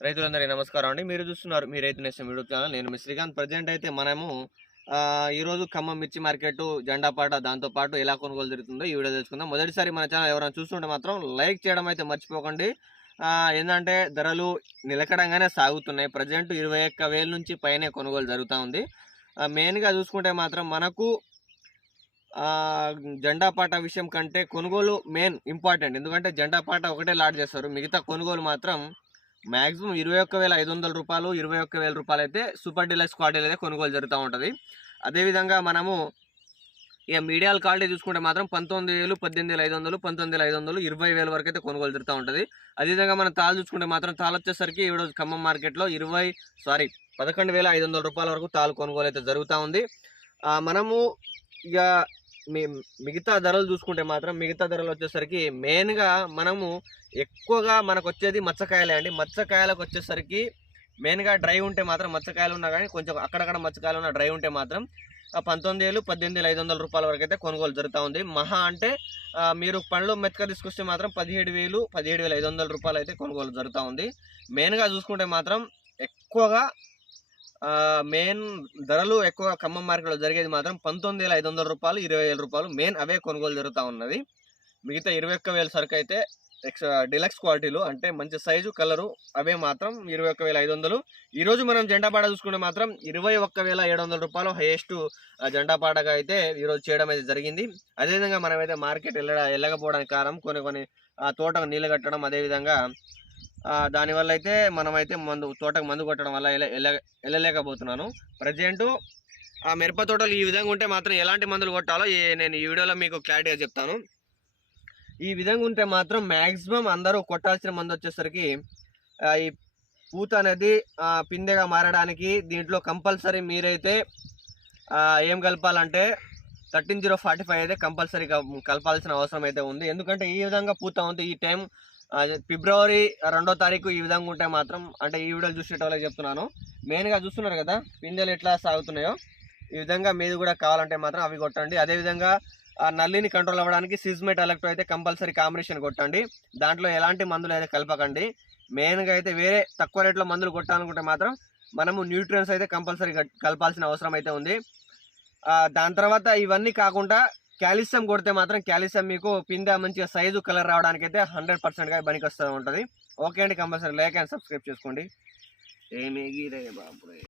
రైతులందరికీ నమస్కారం అండి. మీరు చూస్తున్నారు మీ రైతు నేషన్ యూట్యూబ్ ఛానల్. నేను మీ శ్రీకాంత్. ప్రజెంట్ అయితే మనము ఈరోజు ఖమ్మం మిర్చి మార్కెట్ జెండాపాట దాంతో పాటు ఎలా కొనుగోలు జరుగుతుందో ఈ వీడియో తెలుసుకుందాం. మొదటిసారి మన ఛానల్ ఎవరైనా చూస్తుంటే మాత్రం లైక్ చేయడం అయితే మర్చిపోకండి. ఏంటంటే ధరలు నిలకడంగానే సాగుతున్నాయి. ప్రజెంట్ ఇరవై ఒక్క వేల నుంచి పైనే కొనుగోలు జరుగుతూ ఉంది. మెయిన్గా చూసుకుంటే మాత్రం మనకు ఆ, జెండా పాట విషయం కంటే కొనుగోలు మెయిన్ ఇంపార్టెంట్. ఎందుకంటే జెండా పాట ఒకటే లాడ్ చేస్తారు. మిగతా కొనుగోలు మాత్రం మ్యాక్సిమం ఇరవై ఒక్క వేల ఐదు వందల రూపాయలు ఇరవై ఒక్క వేల రూపాయలు అయితే సూపర్ డీలక్స్ క్వాలిటీ అయితే కొనుగోలు జరుగుతూ ఉంటుంది. అదేవిధంగా మనము ఇక మీడియాల క్వాలిటీ చూసుకుంటే మాత్రం పంతొమ్మిది వేలు పద్దెనిమిది వేల ఐదు వందలు పంతొమ్మిది వేల ఐదు వందలు ఇరవై వేల వరకు అయితే కొనుగోలు జరుగుతూ ఉంటుంది. అదేవిధంగా మనం తాళ్ళు చూసుకుంటే మాత్రం తాళ్ళు వచ్చేసరికి ఈరోజు ఖమ్మం మార్కెట్లో ఇరవై సారీ పదకొండు వేల ఐదు వందల రూపాయల వరకు తాళ్ళు కొనుగోలు అయితే జరుగుతూ ఉంది. మనము ఇక మిగతా ధరలు చూసుకుంటే మాత్రం మిగతా ధరలు వచ్చేసరికి మెయిన్గా మనము ఎక్కువగా మనకు వచ్చేది మచ్చకాయలే అండి. మచ్చకాయలకు వచ్చేసరికి మెయిన్గా డ్రై ఉంటే మాత్రం మచ్చకాయలు ఉన్నా కానీ కొంచెం అక్కడక్కడ మచ్చకాయలు ఉన్న డ్రై ఉంటే మాత్రం పంతొమ్మిది వేలు పద్దెనిమిది వేలు ఐదు వందల రూపాయల వరకు అయితే కొనుగోలు జరుగుతూ ఉంది. మహా అంటే మీరు పండ్లు మెత్తక తీసుకొస్తే మాత్రం పదిహేడు వేలు పదిహేడు వేల ఐదు వందల రూపాయలు అయితే కొనుగోలు జరుగుతూ ఉంది. మెయిన్గా చూసుకుంటే మాత్రం ఎక్కువగా మెయిన్ ధరలు ఎక్కువ ఖమ్మం మార్కెట్లో జరిగేది మాత్రం పంతొమ్మిది వేల ఐదు వందల రూపాయలు ఇరవై వేల రూపాయలు. మెయిన్ అవే కొనుగోలు జరుగుతూ ఉన్నది. మిగతా ఇరవై ఒక్క వేల సరుకు అయితే ఎక్స్ డిలక్స్ క్వాలిటీలు అంటే మంచి సైజు కలరు అవే మాత్రం ఇరవై ఒక్క వేల ఐదు వందలు. ఈరోజు మనం జెండాపాడ చూసుకుంటే మాత్రం ఇరవై ఒక్క వేల ఏడు వందల రూపాయలు హైయెస్ట్ జెండా పాటగా అయితే ఈరోజు చేయడం అయితే జరిగింది. అదేవిధంగా మనమైతే మార్కెట్ వెళ్ళ వెళ్ళకపోవడానికి కారణం కొన్ని కొన్ని తోటకు నీళ్ళు కట్టడం అదేవిధంగా దానివల్ల అయితే మనమైతే మందు తోటకు మందు కొట్టడం వల్ల వెళ్ళలేకపోతున్నాను ప్రజెంటు ఆ మిరప తోటలు ఈ విధంగా ఉంటే మాత్రం ఎలాంటి మందులు కొట్టాలో నేను ఈ వీడియోలో మీకు క్లారిటీగా చెప్తాను. ఈ విధంగా ఉంటే మాత్రం మ్యాక్సిమం అందరూ కొట్టాల్సిన మందు వచ్చేసరికి ఈ పూత అనేది పిందెగా మారడానికి దీంట్లో కంపల్సరీ మీరైతే ఏం కలపాలంటే థర్టీన్ జీరో ఫార్టీ ఫైవ్ అయితే కంపల్సరీ కలపాల్సిన అవసరం అయితే ఉంది. ఎందుకంటే ఈ విధంగా పూత ఉంది ఈ టైం ఫిబ్రవరి రెండో తారీఖు ఈ విధంగా ఉంటే మాత్రం అంటే ఈ వీడియోలు చూసేటోళ్ళకి చెప్తున్నాను. మెయిన్గా చూస్తున్నారు కదా పిందెలు ఎట్లా సాగుతున్నాయో ఈ విధంగా మీది కూడా కావాలంటే మాత్రం అవి కొట్టండి. అదేవిధంగా ఆ నల్లిని కంట్రోల్ అవ్వడానికి సిజ్మేట్ ఎలక్ట్రో అయితే కంపల్సరీ కాంబినేషన్ కొట్టండి. దాంట్లో ఎలాంటి మందులు అయితే కలపకండి. మెయిన్గా అయితే వేరే తక్కువ రేట్లో మందులు కొట్టాలనుకుంటే మాత్రం మనము న్యూట్రియన్స్ అయితే కంపల్సరీ కలపాల్సిన అవసరం అయితే ఉంది. దాని తర్వాత ఇవన్నీ కాకుండా క్యాల్షియం కొడితే మాత్రం క్యాల్షియం మీకు పిందె మంచిగా సైజు కలర్ రావడానికి అయితే హండ్రెడ్ పర్సెంట్గా పనికి వస్తూ ఉంటుంది. ఓకే అండి కంపల్సరీ లైక్ అండ్ సబ్స్క్రైబ్ చేసుకోండి. ఏమేగి బాబు